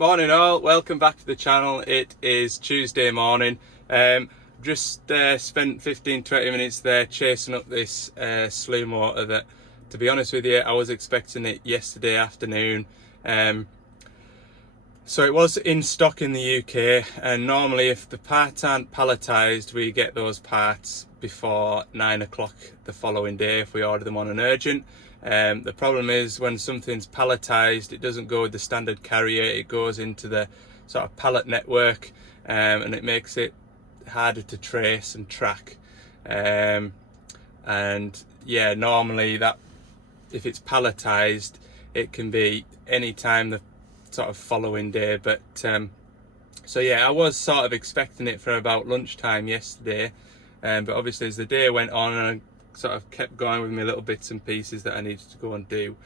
Morning all, welcome back to the channel. It is Tuesday morning. Just spent 15-20 minutes there chasing up this Slew motor that, to be honest with you, I was expecting it yesterday afternoon. So it was in stock in the UK, and normally if the parts aren't palletised, we get those parts before 9 o'clock the following day if we order them on an urgent. The problem is when something's palletised, it doesn't go with the standard carrier, it goes into the sort of pallet network, and it makes it harder to trace and track. And yeah, normally that if it's palletised, it can be any time the sort of following day, but so yeah, I was sort of expecting it for about lunchtime yesterday, but obviously as the day went on and I sort of kept going with my little bits and pieces that I needed to go and do,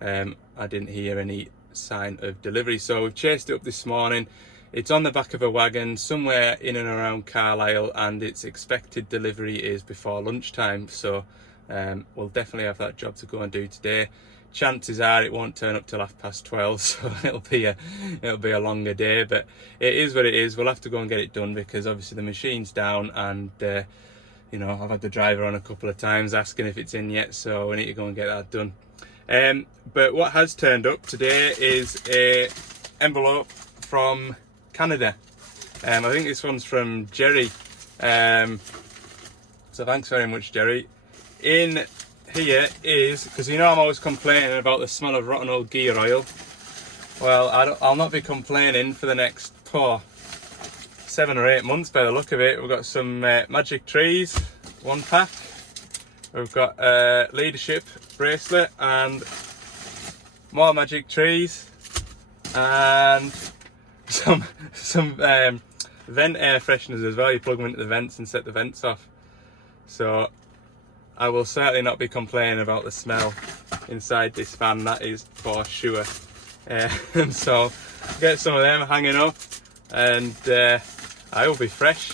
I didn't hear any sign of delivery. So we've chased it up this morning. It's on the back of a wagon somewhere in and around Carlisle, and its expected delivery is before lunchtime, so we'll definitely have that job to go and do today. Chances are it won't turn up till 12:30, so it'll be a longer day, but it is what it is. We'll have to go and get it done because obviously the machine's down, and you know, I've had the driver on a couple of times asking if it's in yet, so we need to go and get that done. But what has turned up today is a envelope from Canada. I think this one's from Jerry. So thanks very much, Jerry. In here is, because you know I'm always complaining about the smell of rotten old gear oil. Well, I'll not be complaining for the next 7 or 8 months by the look of it. We've got some magic trees, 1 pack. We've got a leadership bracelet and more magic trees, and some vent air fresheners as well. You plug them into the vents and set the vents off. So I will certainly not be complaining about the smell inside this van, that is for sure. And so get some of them hanging up, and I will be fresh.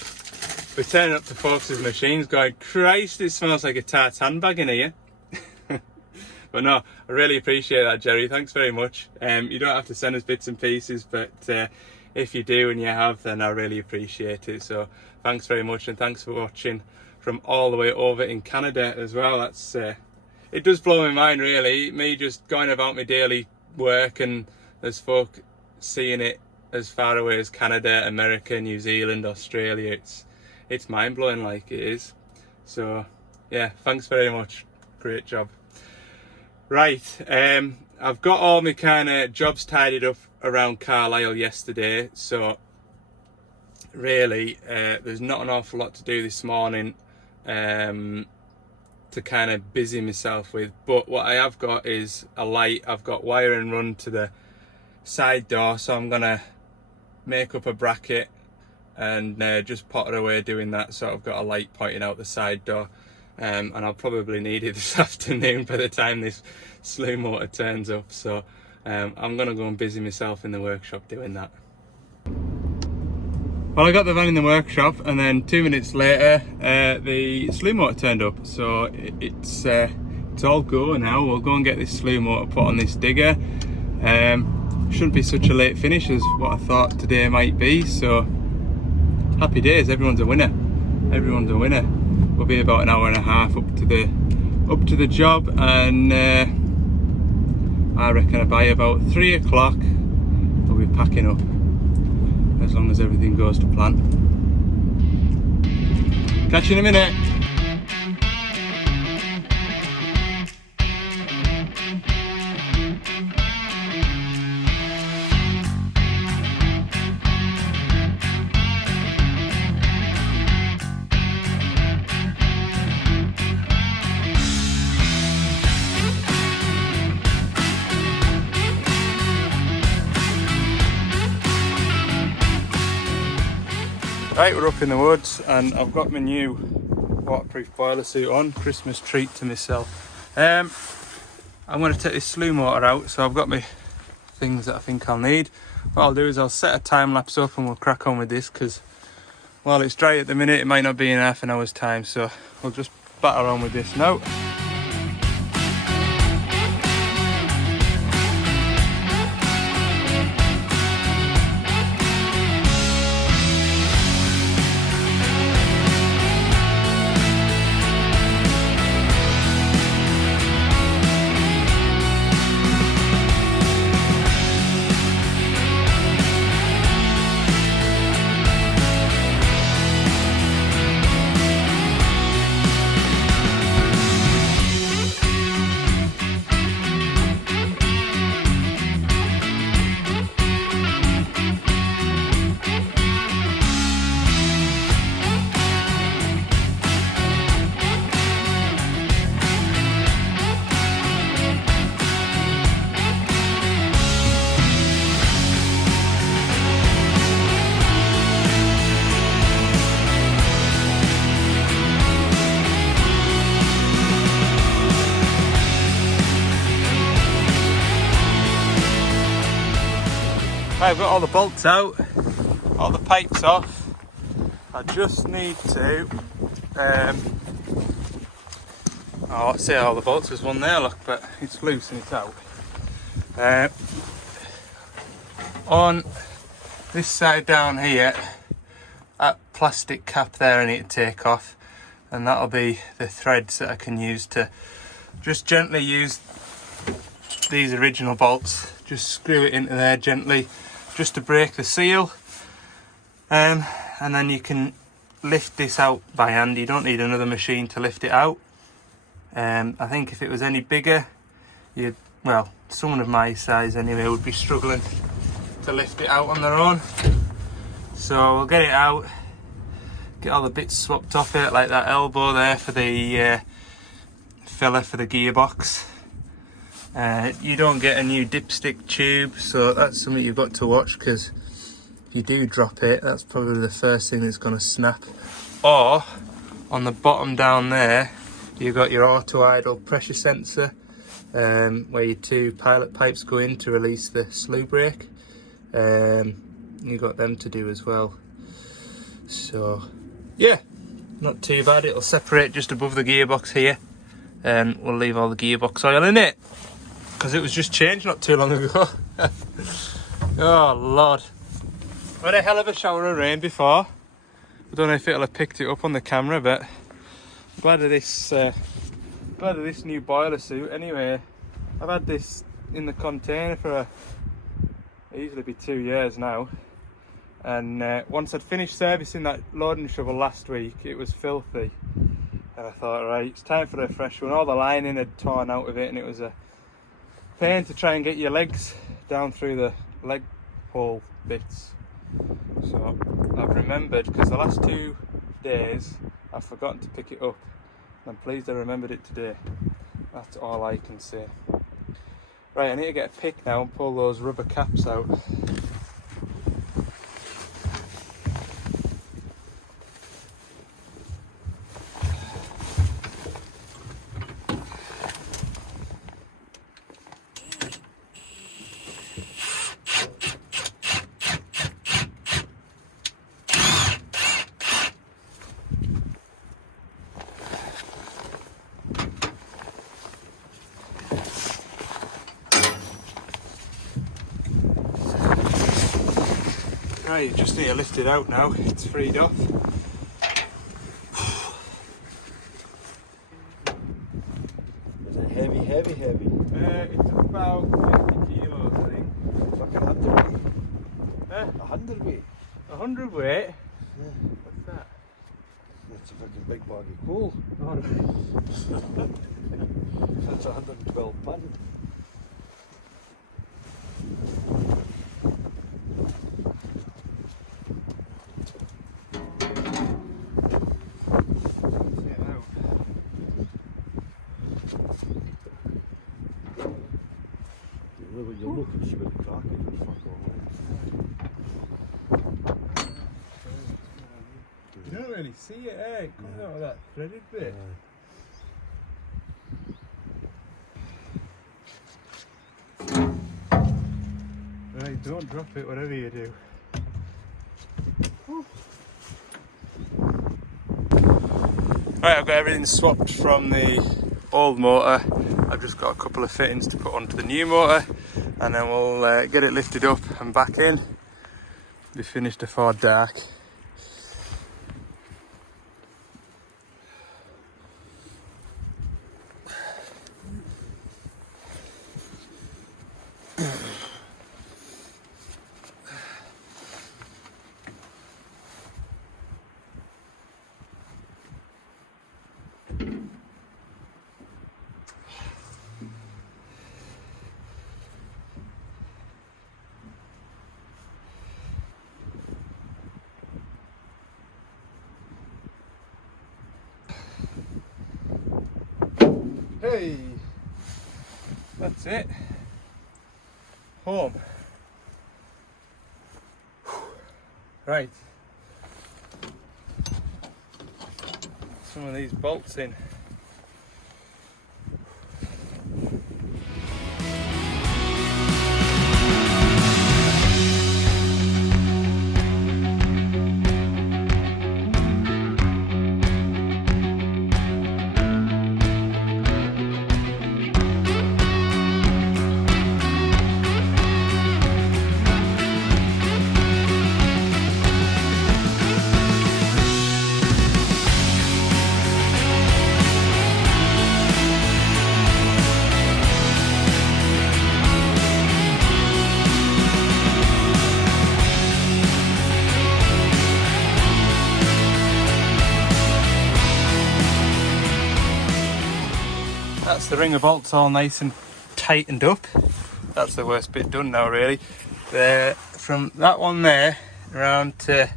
We're turning up to folks' machines going, Christ, it smells like a tartan bag in here. But no, I really appreciate that, Jerry. Thanks very much. You don't have to send us bits and pieces, but if you do and you have, then I really appreciate it. So thanks very much, and thanks for watching from all the way over in Canada as well. That's it does blow my mind, really, me just going about my daily work, and there's folk seeing it as far away as Canada, America, New Zealand, Australia. It's mind-blowing, like it is. So yeah, thanks very much, great job. Right, I've got all my kind of jobs tidied up around Carlisle yesterday, so really there's not an awful lot to do this morning to kind of busy myself with. But what I have got is a light. I've got wiring run to the side door, so I'm gonna make up a bracket and just potter away doing that. So I've got a light pointing out the side door, and I'll probably need it this afternoon by the time this Slew motor turns up. So I'm gonna go and busy myself in the workshop doing that. Well, I got the van in the workshop, and then 2 minutes later the Slew motor turned up, so it's all go now. We'll go and get this Slew motor put on this digger. Shouldn't be such a late finish as what I thought today might be, so happy days. Everyone's a winner. Everyone's a winner. We'll be about an hour and a half up to the job, and I reckon by about 3 o'clock we'll be packing up, as long as everything goes to plan. Catch you in a minute. Right, we're up in the woods, and I've got my new waterproof boiler suit on. Christmas treat to myself. I'm going to take this Slew motor out, so I've got my things that I think I'll need. What I'll do is I'll set a time lapse up and we'll crack on with this, because while it's dry at the minute, it might not be in half an hour's time, so we'll just batter on with this now. Right, I've got all the bolts out, all the pipes off. I just need to oh, I see all the bolts, there's one there, look, but it's loose and it's out. On this side down here, that plastic cap there I need to take off, and that'll be the threads that I can use to just gently use these original bolts. Just screw it into there gently, just to break the seal, and then you can lift this out by hand. You don't need another machine to lift it out. I think if it was any bigger, well, someone of my size anyway would be struggling to lift it out on their own. So we'll get it out, get all the bits swapped off it, like that elbow there for the filler for the gearbox. You don't get a new dipstick tube, so that's something you've got to watch, because if you do drop it, that's probably the first thing that's going to snap. Or on the bottom down there, you've got your auto idle pressure sensor, where your two pilot pipes go in to release the slew brake. You've got them to do as well. So yeah, not too bad. It'll separate just above the gearbox here, and we'll leave all the gearbox oil in it, because it was just changed not too long ago. Oh Lord, we had a hell of a shower of rain before. I don't know if it'll have picked it up on the camera, but I'm glad of this new boiler suit. Anyway, I've had this in the container for easily be 2 years now, and once I'd finished servicing that loading shovel last week, it was filthy, and I thought, right, it's time for a fresh one. All the lining had torn out of it, and it was a pain to try and get your legs down through the leg hole bits. So I've remembered, because the last 2 days I've forgotten to pick it up. I'm pleased I remembered it today. That's all I can say. Right, I need to get a pick now and pull those rubber caps out. Right, you just need to lift it out now, it's freed off. Is it heavy? It's about 50 kilos, I think. Fucking 100 weight. 100 weight? 100 weight? Yeah. What's that? That's a fucking big bag of coal. Oh, That's 112 pounds. You look and see what the crack is and fuck all. you don't really see it, eh? It comes out of that threaded bit. Right, don't drop it, whatever you do. Right, I've got everything swapped from the old motor. I've just got a couple of fittings to put onto the new motor, and then we'll get it lifted up and back in. Be finished before dark. Hey, that's it. Home. Right. Some of these bolts in. the ring of bolts all nice and tightened up. That's the worst bit done now, really. From that one there around to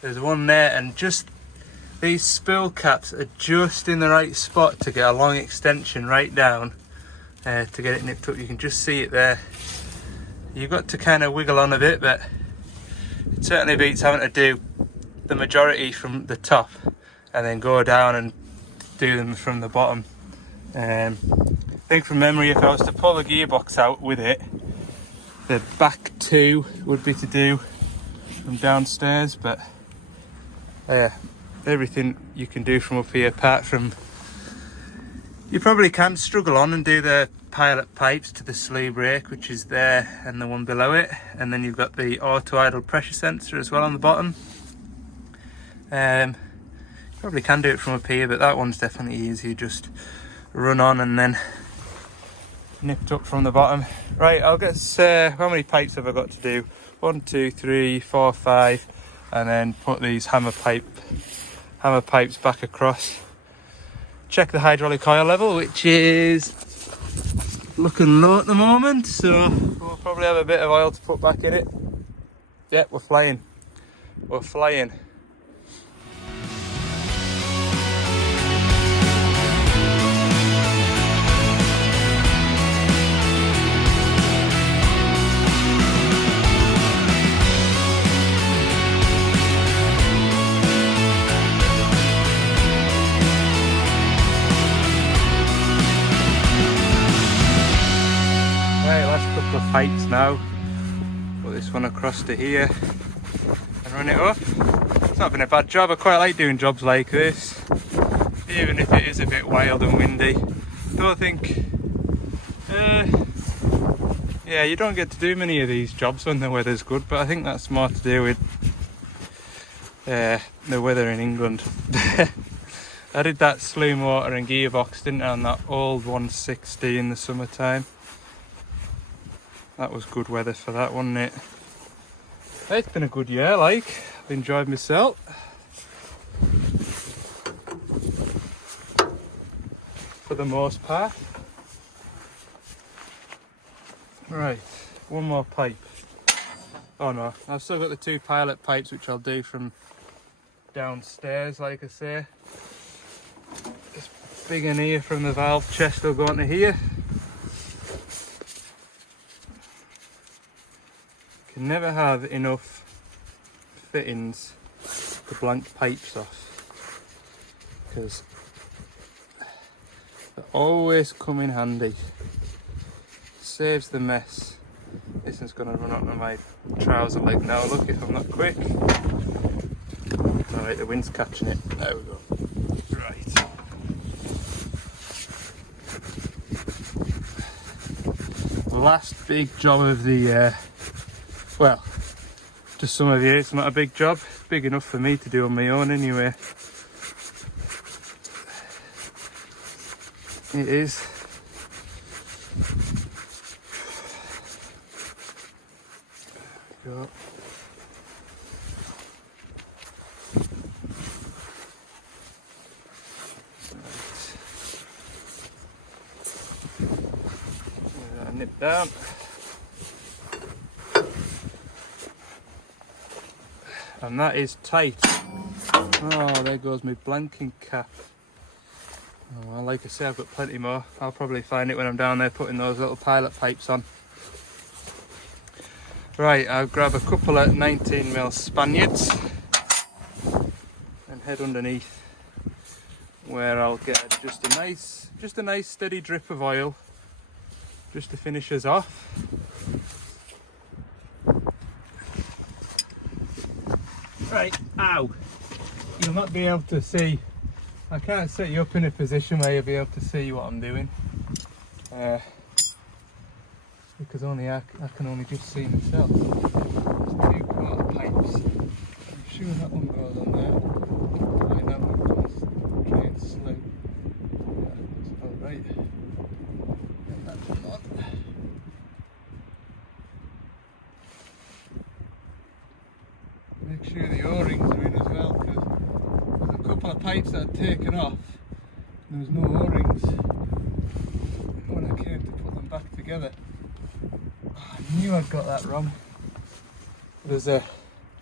there's one there, and just these spool caps are just in the right spot to get a long extension right down to get it nipped up. You can just see it there. You've got to kind of wiggle on a bit, but it certainly beats having to do the majority from the top and then go down and do them from the bottom. I think from memory, if I was to pull the gearbox out with it, the back two would be to do from downstairs, but everything you can do from up here, apart from you probably can struggle on and do the pilot pipes to the slew brake, which is there, and the one below it, and then you've got the auto idle pressure sensor as well on the bottom. Probably can do it from up here, but that one's definitely easy. Just run on and then nipped up from the bottom. Right, I'll get how many pipes have I got to do? 1, 2, 3, 4, 5, and then put these hammer pipes back across. Check the hydraulic oil level, which is looking low at the moment, so we'll probably have a bit of oil to put back in it. Yeah, we're flying. Couple of pipes now. Put this one across to here and run it up. It's not been a bad job. I quite like doing jobs like this, even if it is a bit wild and windy. Don't think you don't get to do many of these jobs when the weather's good, but I think that's more to do with the weather in England. I did that slew motor and gearbox, didn't I, on that old 160 in the summertime. That was good weather for that, wasn't it? It's been a good year, like. I've enjoyed myself. For the most part. Right, one more pipe. Oh no, I've still got the 2 pilot pipes, which I'll do from downstairs, like I say. This big in here from the valve chest will go into here. Can never have enough fittings to blank pipes off, because they always come in handy. Saves the mess. This one's going to run onto my trouser leg now. Look, if I'm not quick. Alright, the wind's catching it. There we go. Right. Last big job of the year. Well, to some of you it's not a big job. It's big enough for me to do on my own anyway. It is. There we go. Right. Nip down. And that is tight. Oh, there goes my blanking cap. Oh, like I say, I've got plenty more. I'll probably find it when I'm down there putting those little pilot pipes on. Right, I'll grab a couple of 19mm Spaniards and head underneath, where I'll get just a nice steady drip of oil just to finish us off. Right, ow! You'll not be able to see. I can't set you up in a position where you'll be able to see what I'm doing, because only I can only just see myself. There's 2 quarter pipes. I'm sure that one goes on there. Right, that one goes train slew. Yeah, that's about right. Get that one on. Make sure the O-rings are in as well, because there's a couple of pipes that I'd taken off and there was no O-rings. together. I knew I'd got that wrong. There's a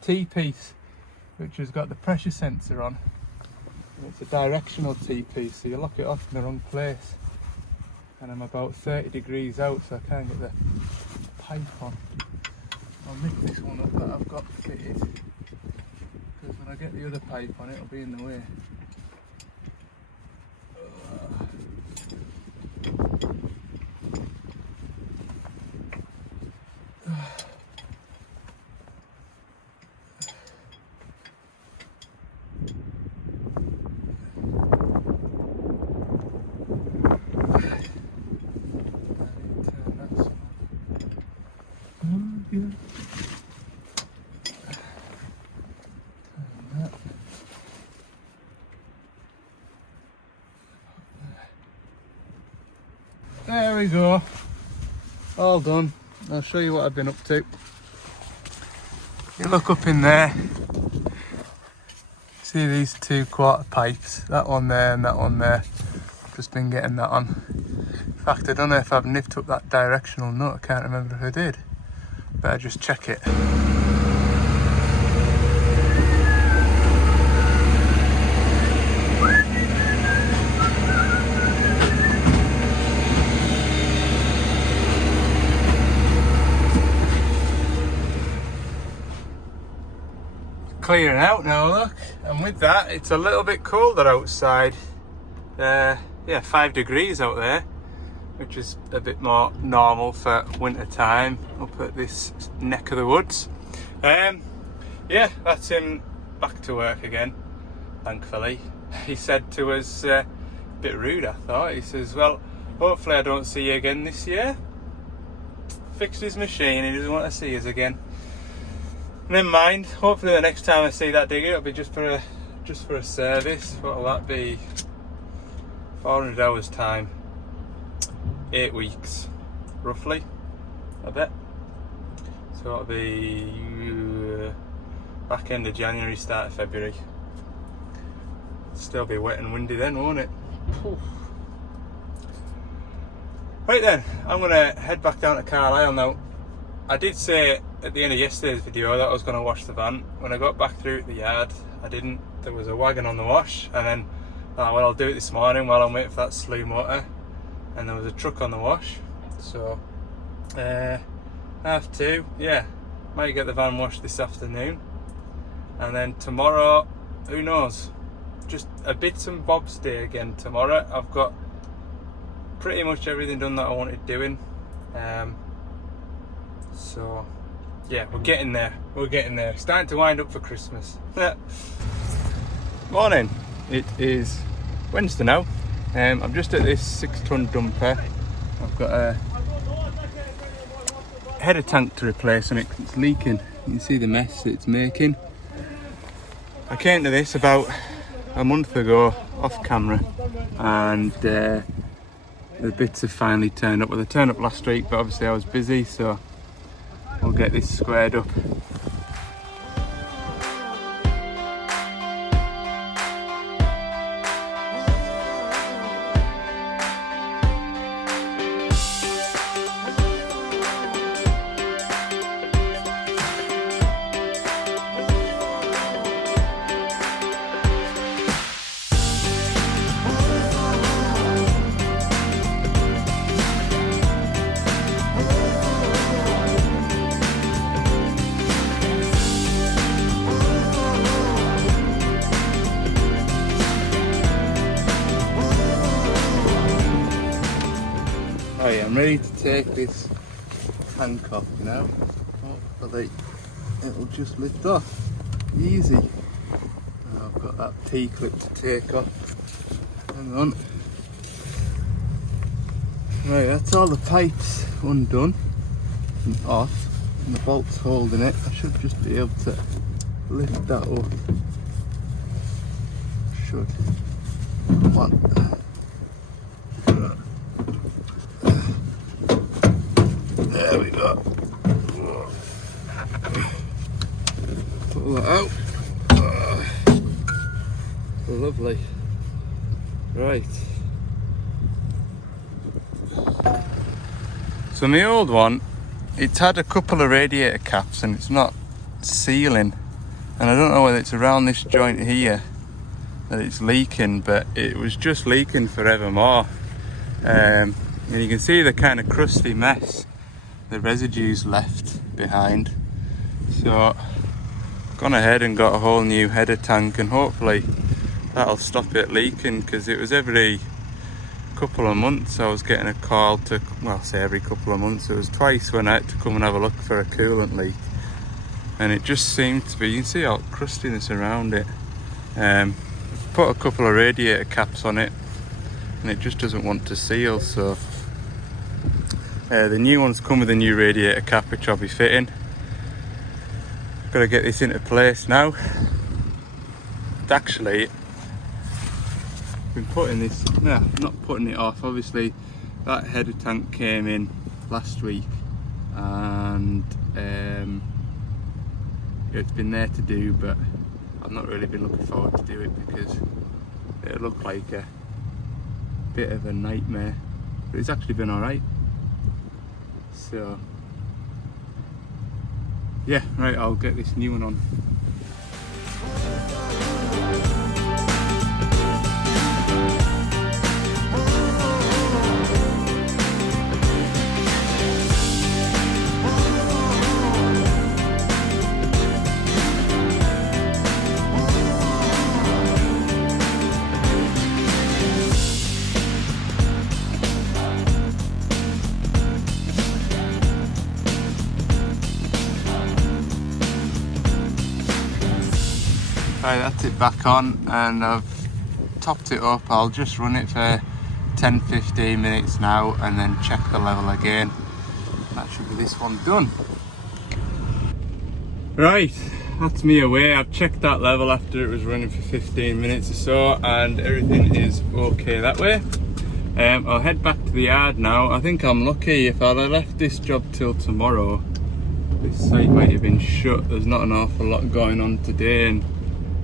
T-piece which has got the pressure sensor on. It's a directional T-piece, so you lock it off in the wrong place. And I'm about 30 degrees out, so I can't get the pipe on. I'll nip this one up that I've got fitted, because when I get the other pipe on, it'll be in the way. There we go, all done. I'll show you what I've been up to. You look up in there, see these 2/4 pipes, that one there and that one there. Just been getting that on. In fact, I don't know if I've nipped up that directional nut, I can't remember if I did. Better just check it. Clearing out now, look, and with that it's a little bit colder outside. Yeah, 5 degrees out there, which is a bit more normal for winter time up at this neck of the woods. Yeah, that's him back to work again, thankfully. He said to us, a bit rude I thought, he says, well, hopefully I don't see you again this year. Fixed his machine, he doesn't want to see us again. Never mind, hopefully the next time I see that digger it'll be just for a service. What'll that be? 400 hours time, 8 weeks roughly, I bet. So it'll be back end of January, start of February. Still be wet and windy then, won't it? Oof. Right then, I'm gonna head back down to Carlisle now. I did say at the end of yesterday's video that I was going to wash the van. When I got back through the yard, I didn't. There was a wagon on the wash, and then well, I'll do it this morning while I'm waiting for that Slew motor. And there was a truck on the wash, so I have to, yeah, might get the van washed this afternoon, and then tomorrow, who knows? Just a bits and bobs day again tomorrow. I've got pretty much everything done that I wanted doing. So yeah, we're getting there. Starting to wind up for Christmas. Morning. It is Wednesday now. I'm just at this 6-ton dumper. I've got a header tank to replace and it's leaking. You can see the mess it's making. I came to this about a month ago off camera, and the bits have finally turned up. Well, they turned up last week, but obviously I was busy, so we'll get this squared up. I'm ready to take this tank off now. Hopefully it'll just lift off easy. I've got that T-clip to take off. Hang on. Right, that's all the pipes undone and off, and the bolt's holding it. I should just be able to lift that up. Should. Come on. There we go. Pull that out. Lovely. Right. So my old one, it's had a couple of radiator caps and it's not sealing, and I don't know whether it's around this joint here that it's leaking, but it was just leaking forevermore. And you can see the kind of crusty mess the residues left behind. So gone ahead and got a whole new header tank, and hopefully that'll stop it leaking, because it was every couple of months I was getting a call to, well, say every couple of months, it was twice when I had to come and have a look for a coolant leak, and it just seemed to be, you can see all crustiness around it. Put a couple of radiator caps on it and it just doesn't want to seal, so the new ones come with a new radiator cap which I'll be fitting. Got to get this into place now. Actually been putting this, no, not putting it off, obviously that header tank came in last week and it's been there to do, but I've not really been looking forward to do it because it looked like a bit of a nightmare, but it's actually been alright. So yeah, right, I'll get this new one on. Right, that's it back on, and I've topped it up. I'll just run it for 10-15 minutes now and then check the level again. That should be this one done. Right, that's me away. I've checked that level after it was running for 15 minutes or so, and everything is okay that way. I'll head back to the yard now. I think I'm lucky. If I'd have left this job till tomorrow, this site might have been shut. There's not an awful lot going on today, and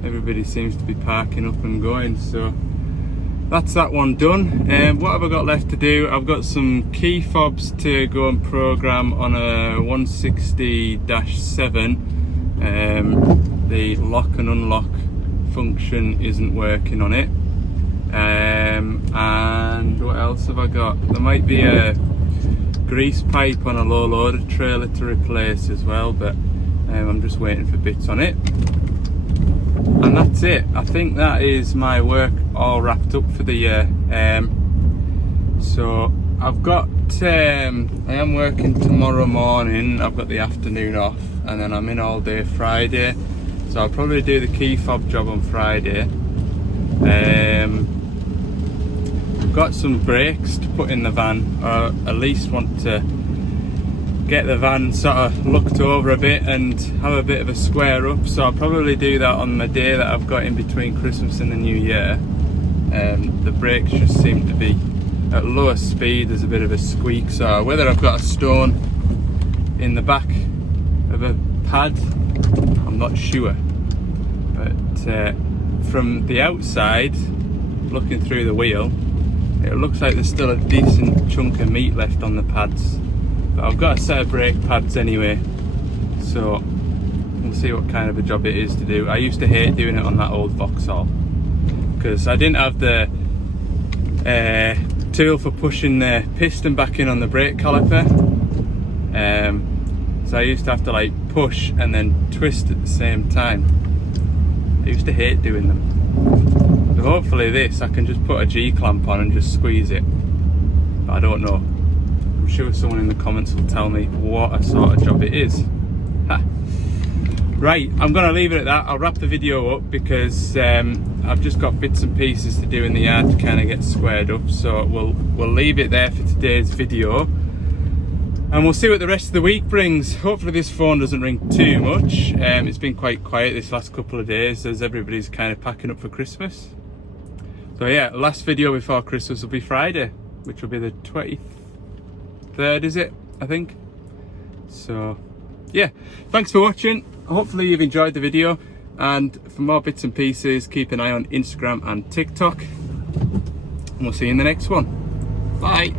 everybody seems to be parking up and going, so that's that one done. What have I got left to do? I've got some key fobs to go and program on a 160-7. The lock and unlock function isn't working on it. And what else have I got? There might be a grease pipe on a low loader trailer to replace as well, but I'm just waiting for bits on it. And that's it. I think that is my work all wrapped up for the year. So I've got, I am working tomorrow morning. I've got the afternoon off, and then I'm in all day Friday. So I'll probably do the key fob job on Friday. I've got some brakes to put in the van, or at least want to get the van sort of looked over a bit and have a bit of a square up, so I'll probably do that on the day that I've got in between Christmas and the New Year. The brakes just seem to be at lower speed, there's a bit of a squeak, so whether I've got a stone in the back of a pad, I'm not sure, but from the outside looking through the wheel, it looks like there's still a decent chunk of meat left on the pads. But I've got a set of brake pads anyway, so we'll see what kind of a job it is to do. I used to hate doing it on that old Vauxhall because I didn't have the tool for pushing the piston back in on the brake caliper, so I used to have to like push and then twist at the same time. I used to hate doing them. So hopefully this, I can just put a G-clamp on and just squeeze it, but I don't know. I'm sure someone in the comments will tell me what a sort of job it is. Ha. Right, I'm gonna leave it at that. I'll wrap the video up because I've just got bits and pieces to do in the yard to kind of get squared up, so we'll leave it there for today's video, and we'll see what the rest of the week brings. Hopefully this phone doesn't ring too much. It's been quite quiet this last couple of days as everybody's kind of packing up for Christmas. So yeah, last video before Christmas will be Friday, which will be the 23rd, is it? I think. So yeah, thanks for watching. Hopefully you've enjoyed the video, and for more bits and pieces, keep an eye on Instagram and TikTok, and we'll see you in the next one. Bye.